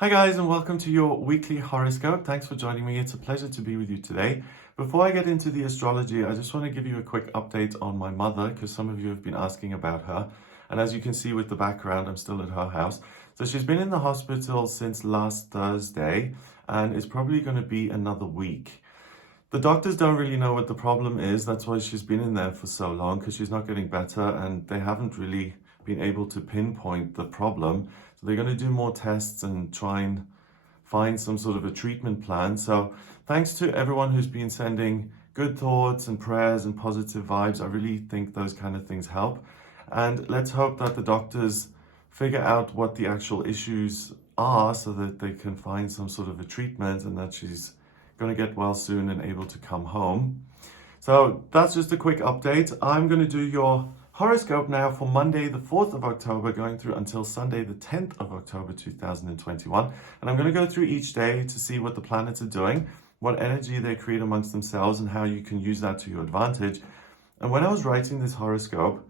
Hi guys, and welcome to your weekly horoscope. Thanks for joining me. It's a pleasure to be with you today. Before I get into the astrology, I just want to give you a quick update on my mother because some of you have been asking about her. And as you can see with the background, I'm still at her house. So she's been in the hospital since last Thursday and it's probably going to be another week. The doctors don't really know what the problem is. That's why she's been in there for so long, because she's not getting better and they haven't really been able to pinpoint the problem. So they're going to do more tests and try and find some sort of a treatment plan. So thanks to everyone who's been sending good thoughts and prayers and positive vibes. I really think those kind of things help. And let's hope that the doctors figure out what the actual issues are so that they can find some sort of a treatment and that she's going to get well soon and able to come home. So that's just a quick update. I'm going to do your horoscope now for Monday the 4th of October going through until Sunday the 10th of October 2021. And I'm going to go through each day to see what the planets are doing, what energy they create amongst themselves and how you can use that to your advantage. And when I was writing this horoscope,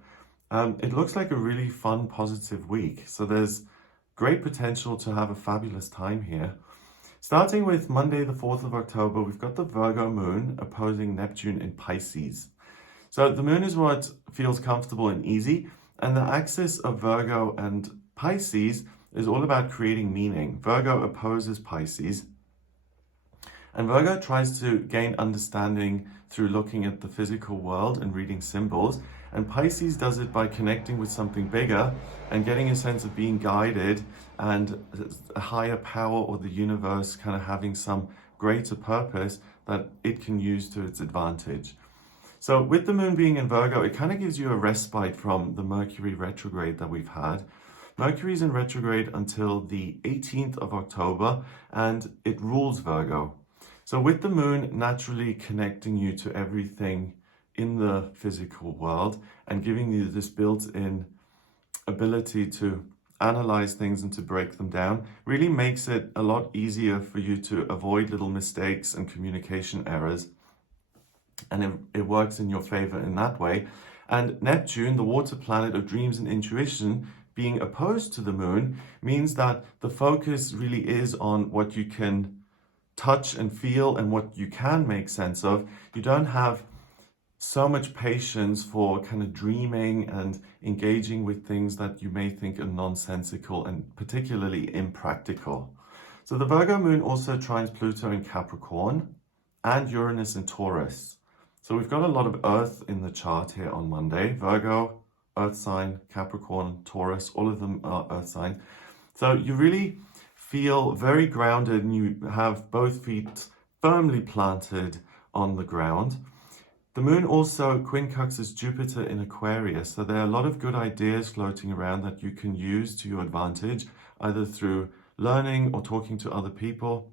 it looks like a really fun, positive week. So there's great potential to have a fabulous time here. Starting with Monday, the 4th of October, we've got the Virgo moon opposing Neptune in Pisces. So the moon is what feels comfortable and easy, and the axis of Virgo and Pisces is all about creating meaning. Virgo opposes Pisces, and Virgo tries to gain understanding through looking at the physical world and reading symbols, and Pisces does it by connecting with something bigger and getting a sense of being guided and a higher power or the universe kind of having some greater purpose that it can use to its advantage. So with the moon being in Virgo, it kind of gives you a respite from the Mercury retrograde that we've had. Mercury's in retrograde until the 18th of October and it rules Virgo. So with the moon naturally connecting you to everything in the physical world and giving you this built-in ability to analyze things and to break them down, really makes it a lot easier for you to avoid little mistakes and communication errors. And it works in your favor in that way. And Neptune, the water planet of dreams and intuition, being opposed to the moon means that the focus really is on what you can touch and feel and what you can make sense of. You don't have so much patience for kind of dreaming and engaging with things that you may think are nonsensical and particularly impractical. So the Virgo moon also trines Pluto in Capricorn and Uranus in Taurus. So we've got a lot of Earth in the chart here on Monday. Virgo, Earth sign, Capricorn, Taurus, all of them are Earth signs. So you really feel very grounded and you have both feet firmly planted on the ground. The moon also quincunxes Jupiter in Aquarius. So there are a lot of good ideas floating around that you can use to your advantage, either through learning or talking to other people,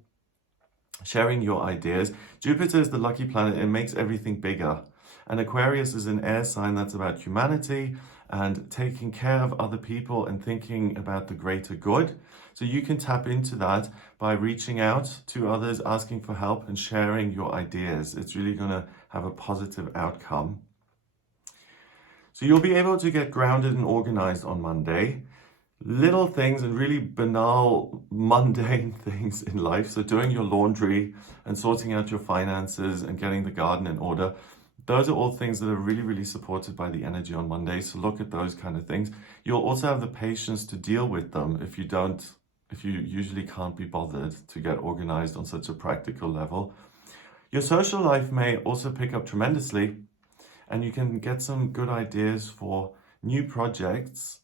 sharing your ideas. Jupiter is the lucky planet. It makes everything bigger. And Aquarius is an air sign that's about humanity and taking care of other people and thinking about the greater good. So you can tap into that by reaching out to others, asking for help and sharing your ideas. It's really going to have a positive outcome. So you'll be able to get grounded and organized on Monday. Little things and really banal, mundane things in life. So doing your laundry and sorting out your finances and getting the garden in order. Those are all things that are really, really supported by the energy on Monday. So look at those kind of things. You'll also have the patience to deal with them if you usually can't be bothered to get organized on such a practical level. Your social life may also pick up tremendously and you can get some good ideas for new projects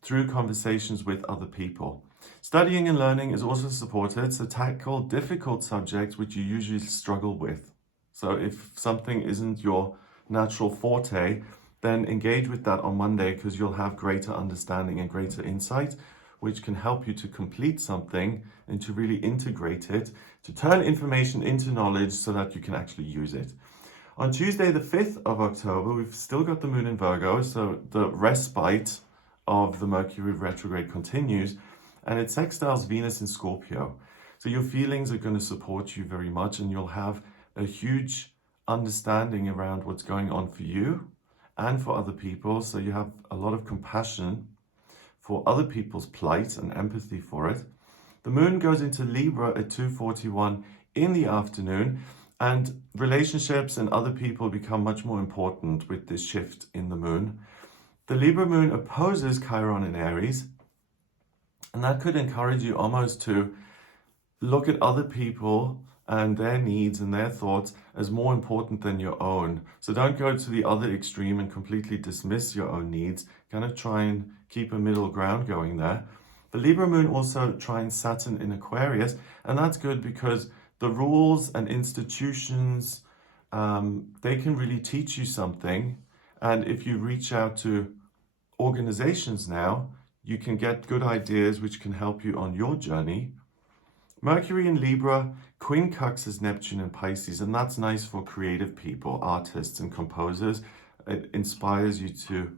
through conversations with other people. Studying and learning is also supported, so tackle difficult subjects which you usually struggle with. So if something isn't your natural forte, then engage with that on Monday because you'll have greater understanding and greater insight, which can help you to complete something and to really integrate it, to turn information into knowledge so that you can actually use it. On Tuesday, the 5th of October, we've still got the moon in Virgo, so the respite of the Mercury retrograde continues, and it sextiles Venus in Scorpio. So your feelings are going to support you very much, and you'll have a huge understanding around what's going on for you and for other people. So you have a lot of compassion for other people's plight and empathy for it. The moon goes into Libra at 2:41 in the afternoon, and relationships and other people become much more important with this shift in the moon. The Libra moon opposes Chiron in Aries, and that could encourage you almost to look at other people and their needs and their thoughts as more important than your own. So don't go to the other extreme and completely dismiss your own needs. Kind of try and keep a middle ground going there. The Libra moon also trines Saturn in Aquarius, and that's good because the rules and institutions, they can really teach you something. And if you reach out to organizations now, you can get good ideas which can help you on your journey. Mercury in Libra quincunxes Neptune in Pisces, and that's nice for creative people, artists and composers. It inspires you to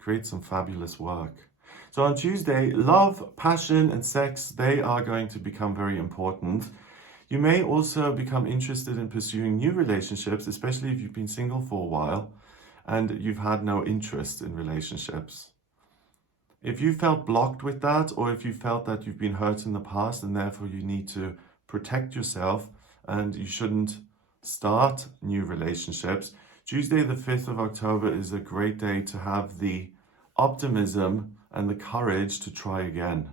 create some fabulous work. So on Tuesday, love, passion, and sex, they are going to become very important. You may also become interested in pursuing new relationships, especially if you've been single for a while and you've had no interest in relationships. If you felt blocked with that, or if you felt that you've been hurt in the past and therefore you need to protect yourself and you shouldn't start new relationships, Tuesday the 5th of October is a great day to have the optimism and the courage to try again.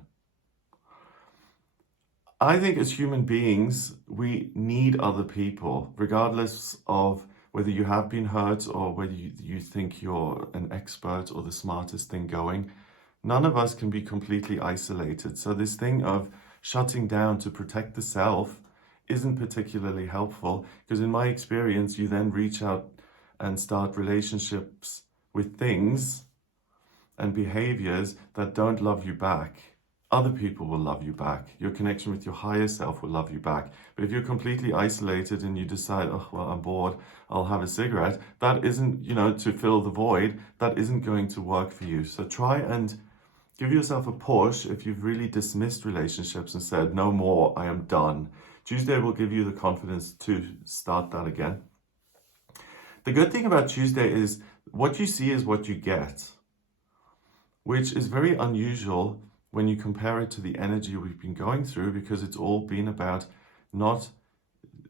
I think as human beings, we need other people, regardless of whether you have been hurt or whether you think you're an expert or the smartest thing going. None of us can be completely isolated. So this thing of shutting down to protect the self isn't particularly helpful, because in my experience, you then reach out and start relationships with things and behaviors that don't love you back. Other people will love you back. Your connection with your higher self will love you back. But if you're completely isolated and you decide, oh, well, I'm bored, I'll have a cigarette, that isn't, to fill the void, that isn't going to work for you. So try and give yourself a push if you've really dismissed relationships and said, no more, I am done. Tuesday will give you the confidence to start that again. The good thing about Tuesday is what you see is what you get, which is very unusual when you compare it to the energy we've been going through, because it's all been about not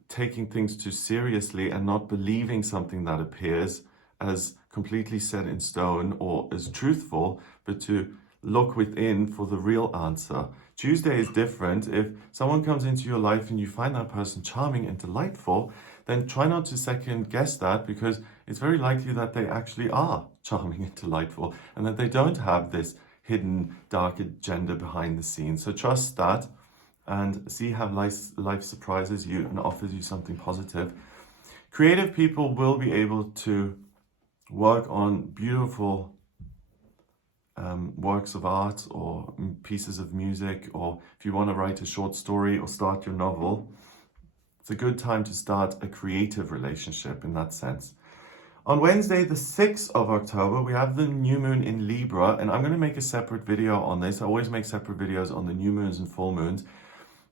taking things too seriously and not believing something that appears as completely set in stone or as truthful, but to look within for the real answer. Tuesday is different. If someone comes into your life and you find that person charming and delightful, then try not to second guess that, because it's very likely that they actually are charming and delightful and that they don't have this hidden dark agenda behind the scenes. So trust that and see how life surprises you and offers you something positive. Creative people will be able to work on beautiful works of art or pieces of music, or if you want to write a short story or start your novel, it's a good time to start a creative relationship in that sense. On Wednesday, the 6th of October, we have the new moon in Libra, and I'm going to make a separate video on this. I always make separate videos on the new moons and full moons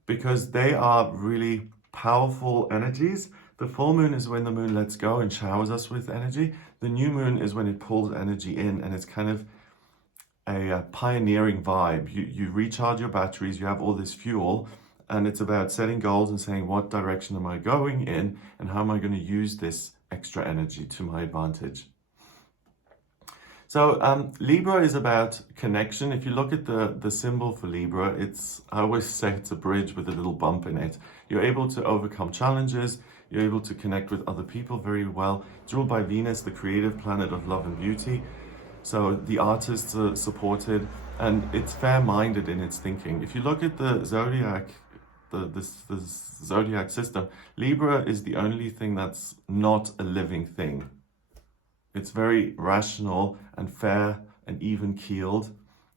because they are really powerful energies. The full moon is when the moon lets go and showers us with energy. The new moon is when it pulls energy in, and it's kind of a pioneering vibe. You recharge your batteries, you have all this fuel, and it's about setting goals and saying, what direction am I going in and how am I going to use this extra energy to my advantage? So Libra is about connection. If you look at the symbol for Libra, I always say it's a bridge with a little bump in it. You're able to overcome challenges. You're able to connect with other people very well. It's ruled by Venus, the creative planet of love and beauty. So the artists are supported, and it's fair-minded in its thinking. If you look at the zodiac, the zodiac system, Libra is the only thing that's not a living thing. It's very rational and fair and even-keeled.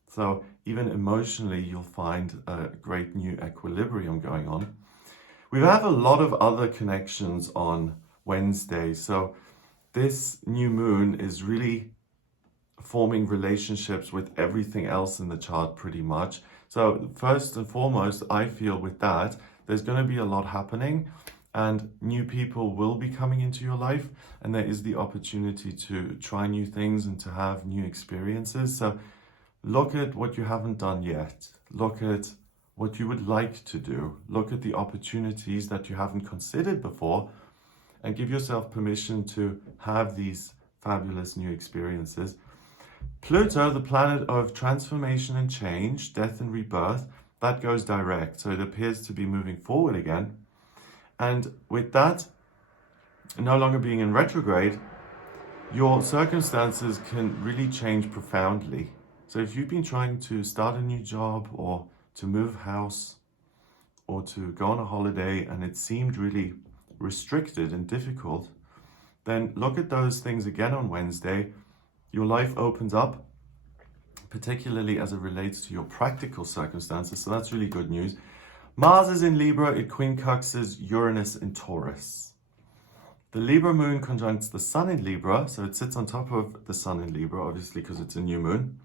So even emotionally, you'll find a great new equilibrium going on. We have a lot of other connections on Wednesday. So this new moon is really forming relationships with everything else in the chart pretty much. So first and foremost, I feel with that, there's going to be a lot happening and new people will be coming into your life, and there is the opportunity to try new things and to have new experiences. So look at what you haven't done yet. Look at what you would like to do. Look at the opportunities that you haven't considered before and give yourself permission to have these fabulous new experiences. Pluto, the planet of transformation and change, death and rebirth, that goes direct. So it appears to be moving forward again. And with that no longer being in retrograde, your circumstances can really change profoundly. So if you've been trying to start a new job or to move house or to go on a holiday and it seemed really restricted and difficult, then look at those things again on Wednesday. Your life opens up, particularly as it relates to your practical circumstances. So that's really good news. Mars is in Libra, it quincunxes Uranus in Taurus. The Libra moon conjuncts the sun in Libra, so it sits on top of the sun in Libra, obviously because it's a new moon.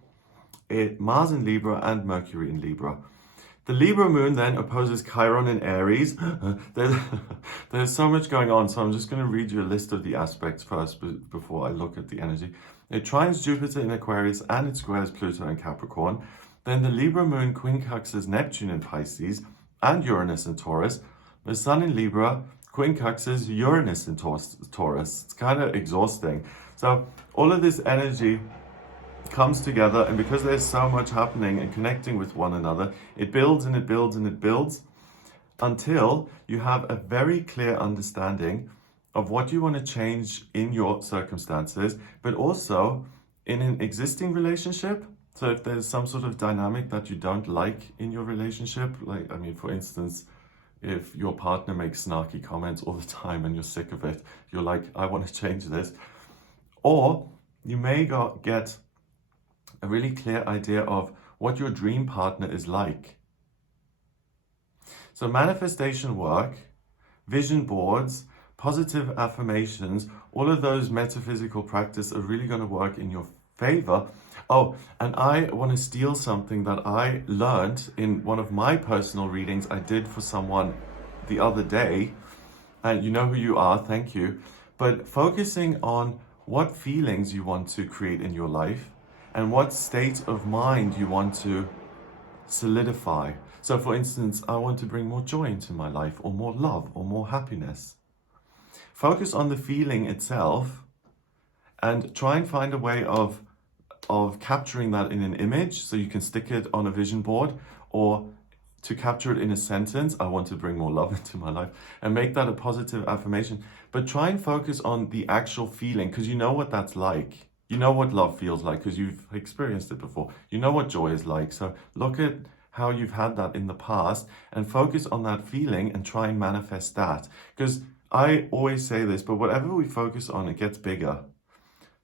Mars in Libra and Mercury in Libra. The Libra moon then opposes Chiron in Aries. There's so much going on, so I'm just going to read you a list of the aspects first before I look at the energy. It trines Jupiter in Aquarius and it squares Pluto in Capricorn. Then the Libra moon quincunxes Neptune in Pisces and Uranus in Taurus. The sun in Libra quincunxes Uranus in Taurus. It's kind of exhausting. So all of this energy comes together, and because there's so much happening and connecting with one another, it builds and it builds and it builds until you have a very clear understanding of what you want to change in your circumstances, but also in an existing relationship. So if there's some sort of dynamic that you don't like in your relationship, like, I mean, for instance, if your partner makes snarky comments all the time and you're sick of it, you're like, I want to change this. Or you may get a really clear idea of what your dream partner is like. So manifestation work, vision boards, positive affirmations, all of those metaphysical practice are really going to work in your favor. Oh, and I want to steal something that I learned in one of my personal readings I did for someone the other day. And you know who you are, thank you. But focusing on what feelings you want to create in your life and what state of mind you want to solidify. So for instance, I want to bring more joy into my life, or more love, or more happiness. Focus on the feeling itself and try and find a way of capturing that in an image, so you can stick it on a vision board, or to capture it in a sentence, I want to bring more love into my life, and make that a positive affirmation. But try and focus on the actual feeling, because you know what that's like. You know what love feels like because you've experienced it before. You know what joy is like. So look at how you've had that in the past and focus on that feeling and try and manifest that. Because I always say this, but whatever we focus on, it gets bigger.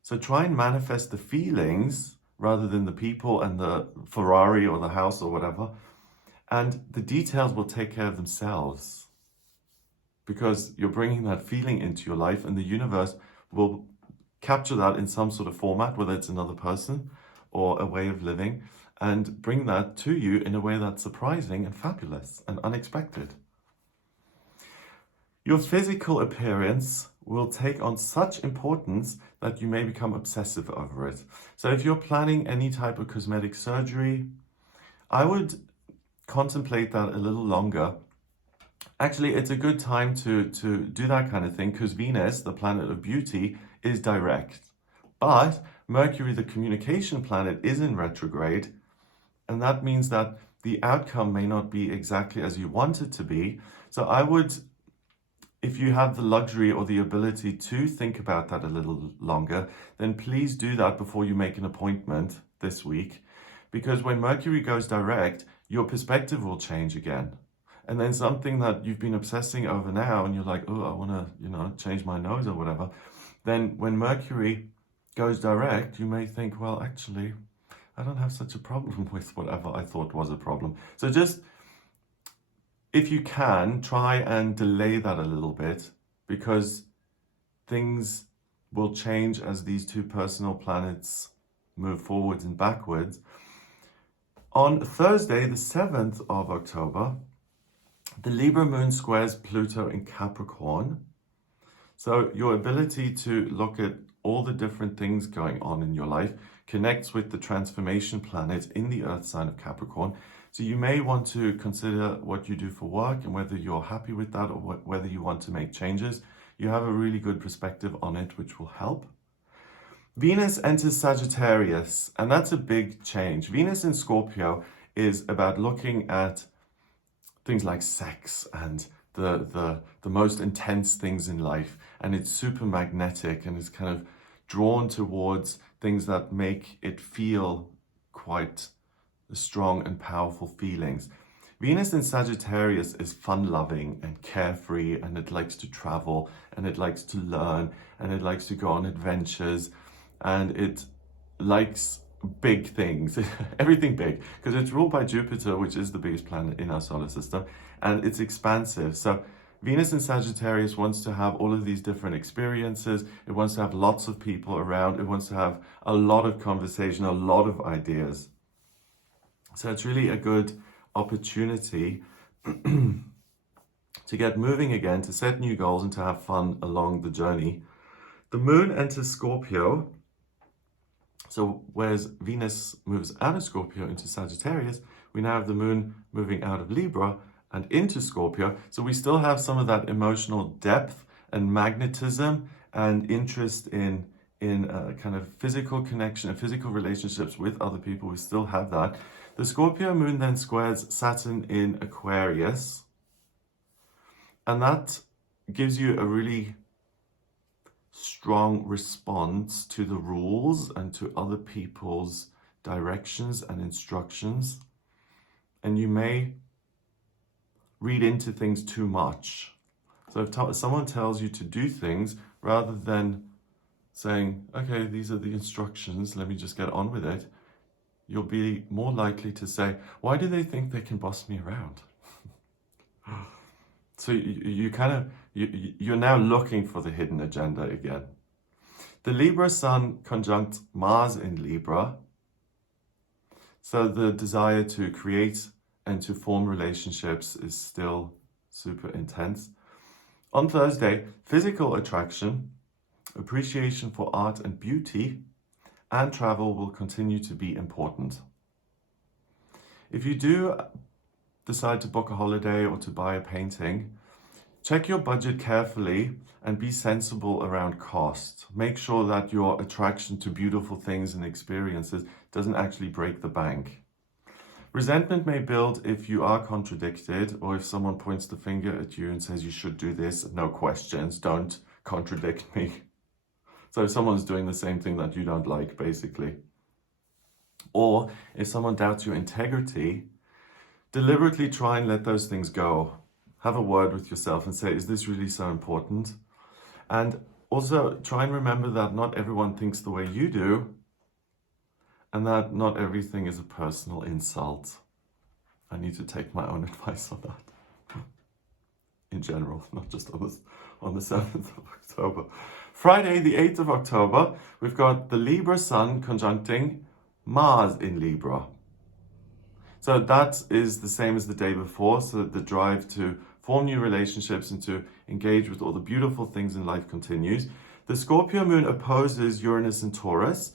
So try and manifest the feelings rather than the people and the Ferrari or the house or whatever. And the details will take care of themselves, because you're bringing that feeling into your life, and the universe will capture that in some sort of format, whether it's another person or a way of living, and bring that to you in a way that's surprising and fabulous and unexpected. Your physical appearance will take on such importance that you may become obsessive over it. So if you're planning any type of cosmetic surgery, I would contemplate that a little longer. Actually, it's a good time to do that kind of thing, because Venus, the planet of beauty, is direct. But Mercury, the communication planet, is in retrograde. And that means that the outcome may not be exactly as you want it to be. So I would, if you have the luxury or the ability to think about that a little longer, then please do that before you make an appointment this week. Because when Mercury goes direct, your perspective will change again. And then something that you've been obsessing over now, and you're like, oh, I want to, change my nose or whatever. Then when Mercury goes direct, you may think, well, actually, I don't have such a problem with whatever I thought was a problem. So just, if you can, try and delay that a little bit, because things will change as these two personal planets move forwards and backwards. On Thursday, the 7th of October, the Libra moon squares Pluto in Capricorn. So your ability to look at all the different things going on in your life connects with the transformation planet in the Earth sign of Capricorn. So you may want to consider what you do for work and whether you're happy with that or whether you want to make changes. You have a really good perspective on it, which will help. Venus enters Sagittarius, and that's a big change. Venus in Scorpio is about looking at things like sex and the most intense things in life, and it's super magnetic and it's kind of drawn towards things that make it feel quite strong and powerful feelings. Venus in Sagittarius is fun-loving and carefree, and it likes to travel, and it likes to learn, and it likes to go on adventures, and it likes big things, everything big, because it's ruled by Jupiter, which is the biggest planet in our solar system, and it's expansive. So Venus in Sagittarius wants to have all of these different experiences. It wants to have lots of people around. It wants to have a lot of conversation, a lot of ideas. So it's really a good opportunity to get moving again, to set new goals and to have fun along the journey. The moon enters Scorpio. So whereas Venus moves out of Scorpio into Sagittarius, we now have the moon moving out of Libra and into Scorpio. So we still have some of that emotional depth and magnetism and interest in kind of physical connection and physical relationships with other people. We still have that. The Scorpio moon then squares Saturn in Aquarius, and that gives you a really strong response to the rules and to other people's directions and instructions. And you may read into things too much. So if someone tells you to do things, rather than saying, okay, these are the instructions, let me just get on with it, you'll be more likely to say, why do they think they can boss me around? So you're now looking for the hidden agenda again. The Libra Sun conjunct Mars in Libra. So the desire to create and to form relationships is still super intense. On Thursday, physical attraction, appreciation for art and beauty, and travel will continue to be important. If you do decide to book a holiday or to buy a painting, check your budget carefully and be sensible around cost. Make sure that your attraction to beautiful things and experiences doesn't actually break the bank. Resentment may build if you are contradicted, or if someone points the finger at you and says you should do this, no questions, don't contradict me. So if someone's doing the same thing that you don't like, basically. Or if someone doubts your integrity, deliberately try and let those things go. Have a word with yourself and say, is this really so important? And also try and remember that not everyone thinks the way you do, and that not everything is a personal insult. I need to take my own advice on that. In general, not just on the 7th of October. Friday, the 8th of October, we've got the Libra Sun conjuncting Mars in Libra. So that is the same as the day before. So the drive to form new relationships and to engage with all the beautiful things in life continues. The Scorpio moon opposes Uranus in Taurus,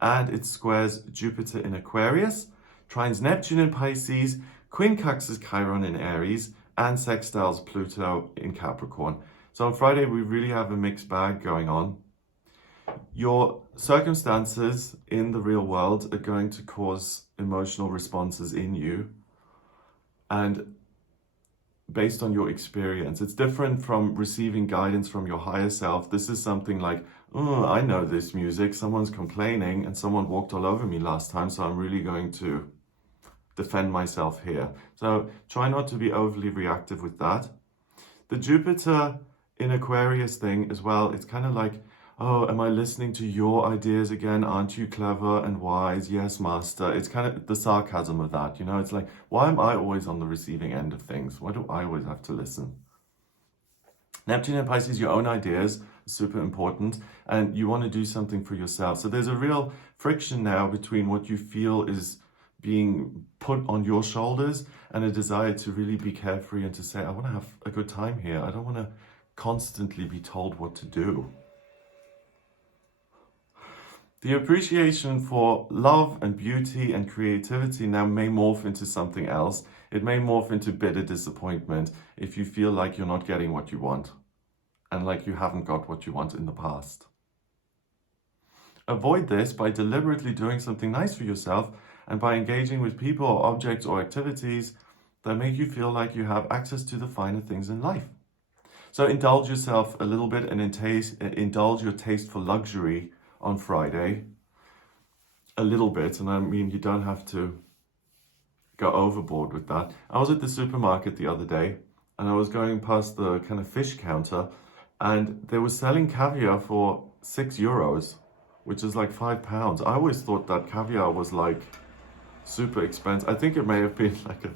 and it squares Jupiter in Aquarius, trines Neptune in Pisces, quincunxes Chiron in Aries, and sextiles Pluto in Capricorn. So on Friday, we really have a mixed bag going on. Your circumstances in the real world are going to cause emotional responses in you, and based on your experience. It's different from receiving guidance from your higher self. This is something like, oh, I know this music, someone's complaining and someone walked all over me last time, so I'm really going to defend myself here. So try not to be overly reactive with that. The Jupiter in Aquarius thing as well, it's kind of like, oh, am I listening to your ideas again? Aren't you clever and wise? Yes, master. It's kind of the sarcasm of that, you know? It's like, why am I always on the receiving end of things? Why do I always have to listen? Neptune and Pisces, your own ideas, super important, and you want to do something for yourself. So there's a real friction now between what you feel is being put on your shoulders and a desire to really be carefree and to say, I want to have a good time here. I don't want to constantly be told what to do. The appreciation for love and beauty and creativity now may morph into something else. It may morph into bitter disappointment if you feel like you're not getting what you want and like you haven't got what you want in the past. Avoid this by deliberately doing something nice for yourself and by engaging with people or objects or activities that make you feel like you have access to the finer things in life. So indulge yourself a little bit and indulge your taste for luxury on Friday a little bit. And I mean, you don't have to go overboard with that. I was at the supermarket the other day and I was going past the kind of fish counter and they were selling caviar for €6, which is like £5. I always thought that caviar was like super expensive. I think it may have been like a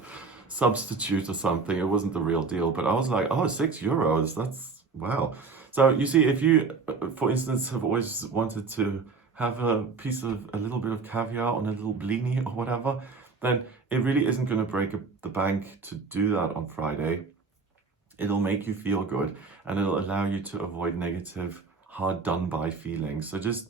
substitute or something. It wasn't the real deal, but I was like, oh, €6, that's wow. So you see, if you, for instance, have always wanted to have a little bit of caviar on a little blini or whatever, then it really isn't going to break the bank to do that on Friday. It'll make you feel good and it'll allow you to avoid negative, hard done by feelings. So just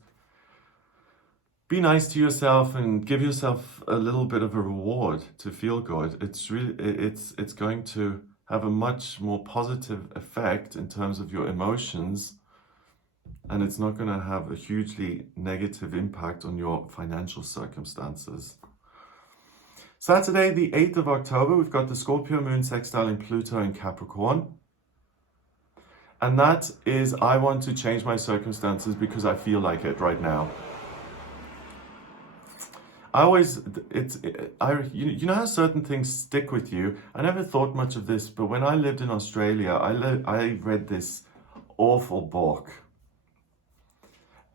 be nice to yourself and give yourself a little bit of a reward to feel good. It's going to have a much more positive effect in terms of your emotions, and it's not going to have a hugely negative impact on your financial circumstances. Saturday, the 8th of October, we've got the Scorpio moon sextile in Pluto in Capricorn. And that is, I want to change my circumstances because I feel like it right now. You know how certain things stick with you? I never thought much of this, but when I lived in Australia, I read this awful book.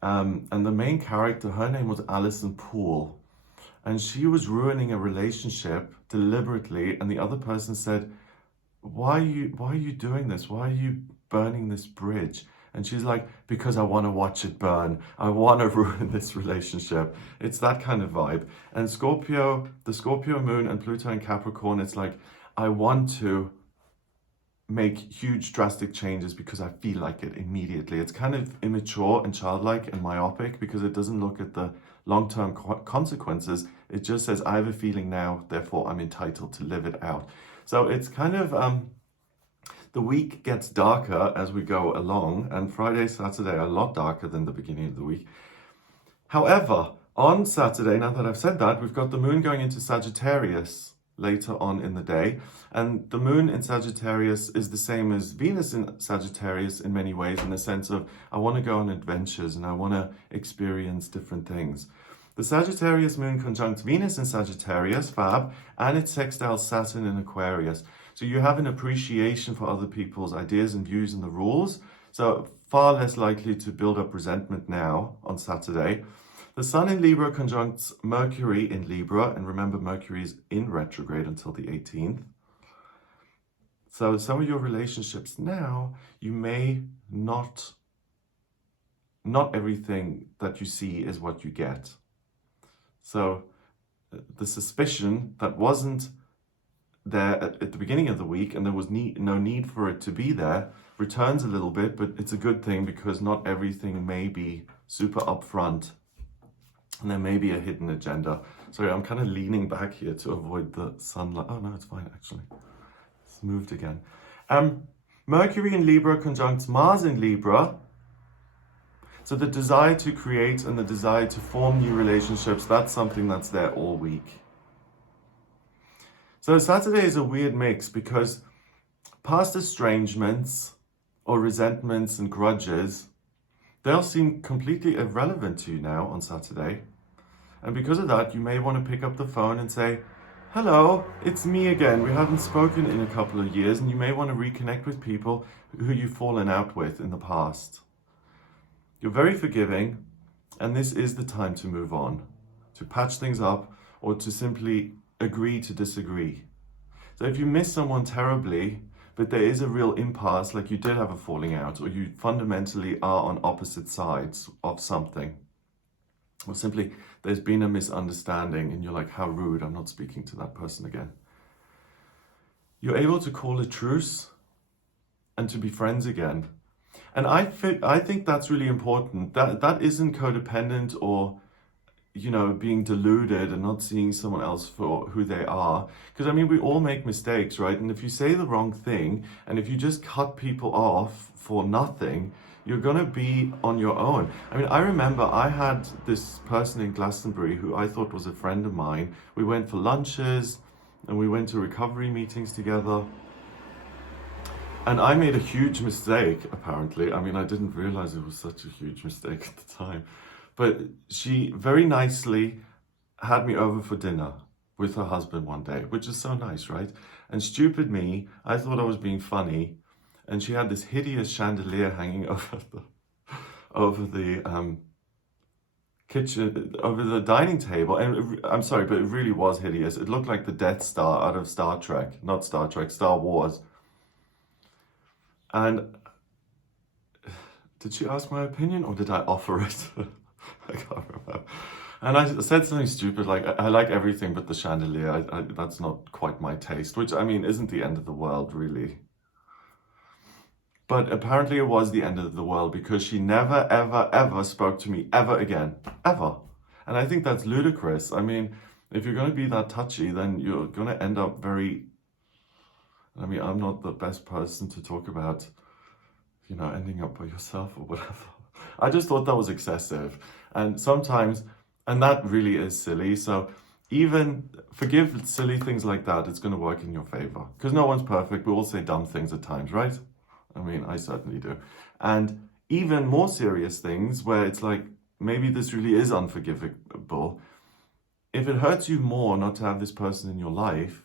And the main character, her name was Alison Poole. And she was ruining a relationship deliberately. And the other person said, why are you doing this? Why are you burning this bridge? And she's like, because I want to watch it burn. I want to ruin this relationship. It's that kind of vibe. And the Scorpio moon and Pluto in Capricorn, it's like, I want to make huge drastic changes because I feel like it immediately. It's kind of immature and childlike and myopic because it doesn't look at the long-term consequences. It just says, I have a feeling now, therefore I'm entitled to live it out. So it's kind of, the week gets darker as we go along, and Friday, Saturday are a lot darker than the beginning of the week. However, on Saturday, now that I've said that, we've got the moon going into Sagittarius later on in the day. And the moon in Sagittarius is the same as Venus in Sagittarius in many ways, in the sense of I want to go on adventures and I want to experience different things. The Sagittarius moon conjuncts Venus in Sagittarius, fab, and it sextiles Saturn in Aquarius. So you have an appreciation for other people's ideas and views and the rules. So far less likely to build up resentment now on Saturday. The Sun in Libra conjuncts Mercury in Libra. And remember, Mercury is in retrograde until the 18th. So some of your relationships now, you may not everything that you see is what you get. So the suspicion that wasn't there at the beginning of the week and there was no need for it to be there returns a little bit, but it's a good thing because not everything may be super upfront and there may be a hidden agenda. Sorry, I'm kind of leaning back here to avoid the sunlight. Oh no, it's fine actually. It's moved again. Mercury in Libra conjuncts Mars in Libra. So the desire to create and the desire to form new relationships, that's something that's there all week. So Saturday is a weird mix because past estrangements or resentments and grudges, they'll seem completely irrelevant to you now on Saturday. And because of that, you may want to pick up the phone and say, hello, it's me again. We haven't spoken in a couple of years, and you may want to reconnect with people who you've fallen out with in the past. You're very forgiving, and this is the time to move on, to patch things up, or to simply agree to disagree. So if you miss someone terribly, but there is a real impasse, like you did have a falling out, or you fundamentally are on opposite sides of something, or simply there's been a misunderstanding and you're like, how rude, I'm not speaking to that person again. You're able to call a truce and to be friends again. And I think that's really important. That isn't codependent or, being deluded and not seeing someone else for who they are. Because I mean, we all make mistakes, right? And if you say the wrong thing and if you just cut people off for nothing, you're gonna be on your own. I mean, I remember I had this person in Glastonbury who I thought was a friend of mine. We went for lunches and we went to recovery meetings together. And I made a huge mistake, apparently. I mean, I didn't realize it was such a huge mistake at the time. But she very nicely had me over for dinner with her husband one day, which is so nice, right? And stupid me, I thought I was being funny. And she had this hideous chandelier hanging over the kitchen, over the dining table. And I'm sorry, but it really was hideous. It looked like the Death Star out of Star Trek, not Star Trek, Star Wars. And did she ask my opinion or did I offer it? I can't remember. And I said something stupid like, I like everything but the chandelier. That's not quite my taste, which I mean isn't the end of the world, really. But apparently it was the end of the world because she never, ever, ever spoke to me ever again. Ever. And I think that's ludicrous. I mean, if you're going to be that touchy, then you're going to end up I mean, I'm not the best person to talk about, ending up by yourself or whatever. I just thought that was excessive. And sometimes, and that really is silly. So even forgive silly things like that. It's going to work in your favor. Because no one's perfect. We all say dumb things at times, right? I mean, I certainly do. And even more serious things where it's like, maybe this really is unforgivable. If it hurts you more not to have this person in your life,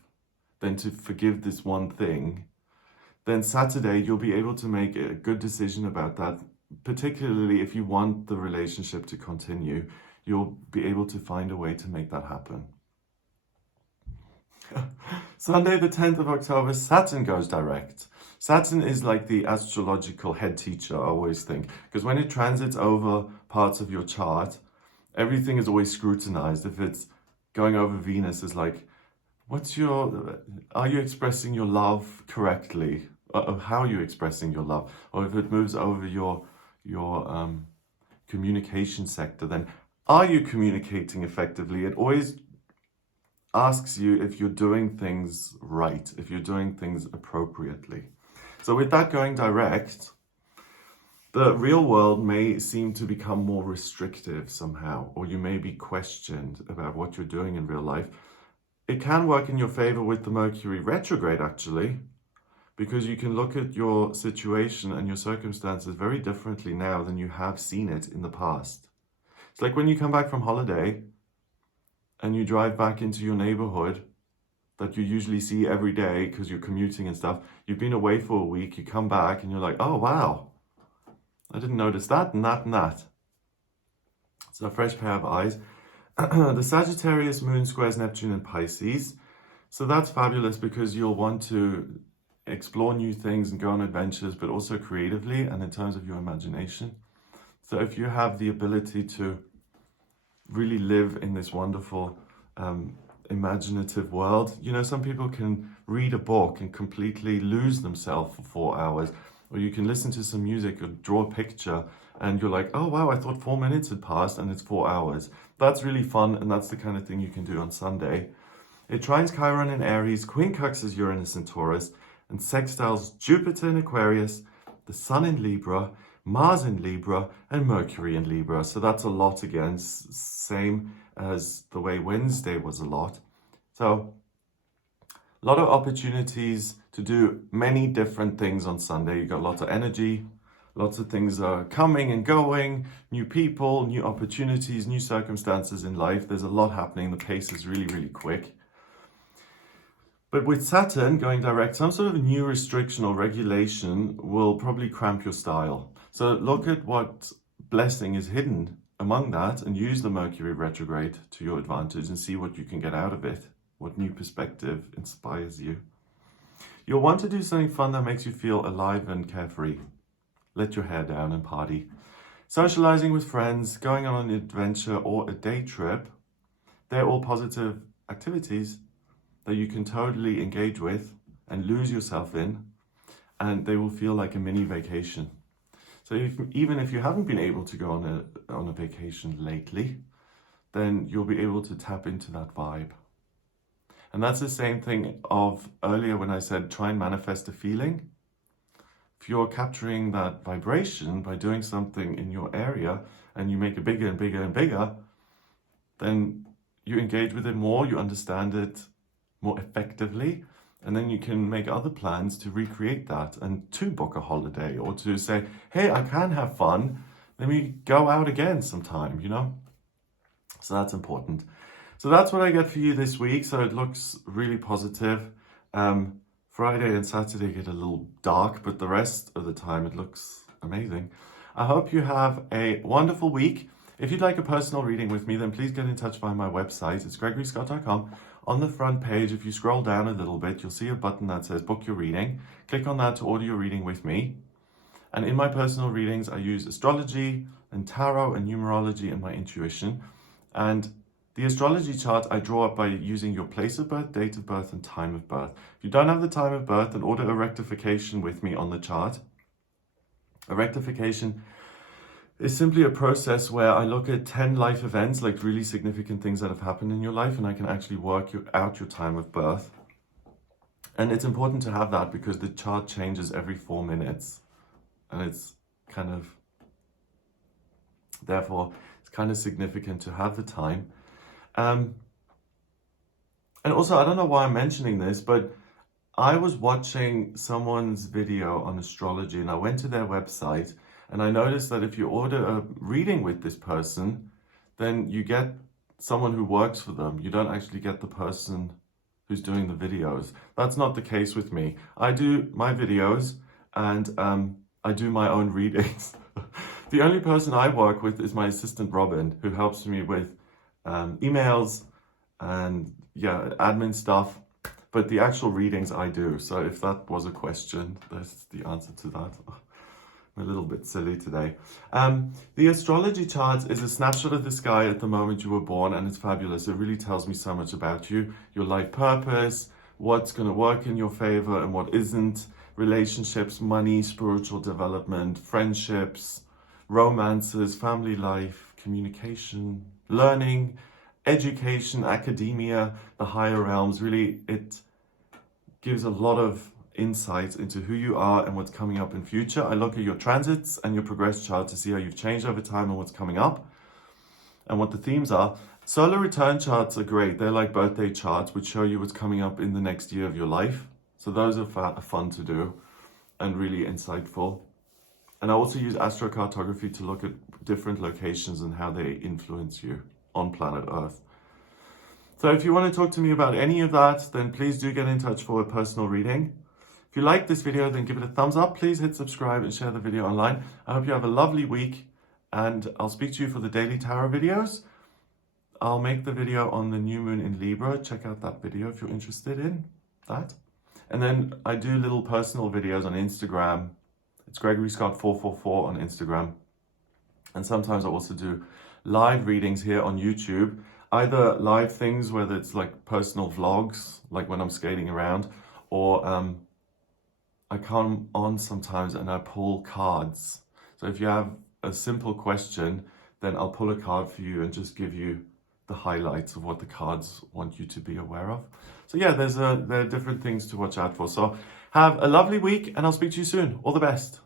than to forgive this one thing, then Saturday you'll be able to make a good decision about that, particularly if you want the relationship to continue. You'll be able to find a way to make that happen. Sunday the 10th of October, Saturn goes direct. Saturn is like the astrological head teacher, I always think, because when it transits over parts of your chart, everything is always scrutinized. If it's going over Venus, it's like, are you expressing your love correctly? How are you expressing your love? Or if it moves over your communication sector, then are you communicating effectively? It always asks you if you're doing things right, if you're doing things appropriately. So with that going direct, the real world may seem to become more restrictive somehow, or you may be questioned about what you're doing in real life. It can work in your favor with the Mercury retrograde, actually, because you can look at your situation and your circumstances very differently now than you have seen it in the past. It's like when you come back from holiday and you drive back into your neighborhood that you usually see every day because you're commuting and stuff. You've been away for a week, you come back and you're like, oh, wow, I didn't notice that and that and that. It's a fresh pair of eyes. The Sagittarius moon squares Neptune in Pisces. So that's fabulous because you'll want to explore new things and go on adventures, but also creatively and in terms of your imagination. So if you have the ability to really live in this wonderful imaginative world, some people can read a book and completely lose themselves for 4 hours, or you can listen to some music or draw a picture and you're like, oh wow, I thought 4 minutes had passed and it's 4 hours. That's really fun, and that's the kind of thing you can do on Sunday. It trines Chiron in Aries, quincunxes Uranus in Taurus, and sextiles Jupiter in Aquarius, the Sun in Libra, Mars in Libra, and Mercury in Libra. So that's a lot again, same as the way Wednesday was a lot. So a lot of opportunities to do many different things on Sunday. You got lots of energy, lots of things are coming and going, new people, new opportunities, new circumstances in life. There's a lot happening. The pace is really, really quick. But with Saturn going direct, some sort of new restriction or regulation will probably cramp your style. So look at what blessing is hidden among that and use the Mercury retrograde to your advantage and see what you can get out of it, what new perspective inspires you. You'll want to do something fun that makes you feel alive and carefree. Let your hair down and party. Socializing with friends, going on an adventure or a day trip, they're all positive activities that you can totally engage with and lose yourself in, and they will feel like a mini vacation. So even if you haven't been able to go on a vacation lately, then you'll be able to tap into that vibe. And that's the same thing of earlier when I said try and manifest a feeling. If you're capturing that vibration by doing something in your area and you make it bigger and bigger and bigger, then you engage with it more, you understand it more effectively, and then you can make other plans to recreate that and to book a holiday or to say, hey, I can have fun. Let me go out again sometime, you know? So that's important. So that's what I get for you this week. So it looks really positive. Friday and Saturday get a little dark, but the rest of the time it looks amazing. I hope you have a wonderful week. If you'd like a personal reading with me, then please get in touch via my website. It's gregoryscott.com. On the front page, if you scroll down a little bit, you'll see a button that says book your reading. Click on that to order your reading with me. And in my personal readings, I use astrology and tarot and numerology and my intuition. And the astrology chart I draw up by using your place of birth, date of birth, and time of birth. If you don't have the time of birth, then order a rectification with me on the chart. A rectification is simply a process where I look at 10 life events, like really significant things that have happened in your life, and I can actually work out your time of birth. And it's important to have that because the chart changes every 4 minutes. And it's kind of, therefore, it's kind of significant to have the time. And also, I don't know why I'm mentioning this, but I was watching someone's video on astrology and I went to their website and I noticed that if you order a reading with this person, then you get someone who works for them. You don't actually get the person who's doing the videos. That's not the case with me. I do my videos and I do my own readings. The only person I work with is my assistant Robin, who helps me with emails and admin stuff, but the actual readings I do. So if that was a question, that's the answer to that. I'm a little bit silly today. The astrology chart is a snapshot of the sky at the moment you were born, and it's fabulous. It really tells me so much about you, your life purpose, what's going to work in your favor and what isn't, relationships, money, spiritual development, friendships, romances, family life, communication, learning, education, academia, the higher realms. Really, it gives a lot of insight into who you are and what's coming up in future. I look at your transits and your progress chart to see how you've changed over time and what's coming up and what the themes are. Solar return charts are great. They're like birthday charts, which show you what's coming up in the next year of your life. So those are fun to do and really insightful. And I also use astrocartography to look at different locations and how they influence you on planet Earth. So if you want to talk to me about any of that, then please do get in touch for a personal reading. If you like this video, then give it a thumbs up. Please hit subscribe and share the video online. I hope you have a lovely week, and I'll speak to you for the daily tarot videos. I'll make the video on the new moon in Libra. Check out that video if you're interested in that. And then I do little personal videos on Instagram. It's Gregory Scott 444 on Instagram. And sometimes I also do live readings here on YouTube. Either live things, whether it's like personal vlogs, like when I'm skating around, or I come on sometimes and I pull cards. So if you have a simple question, then I'll pull a card for you and just give you the highlights of what the cards want you to be aware of. So yeah, there are different things to watch out for. So have a lovely week and I'll speak to you soon. All the best.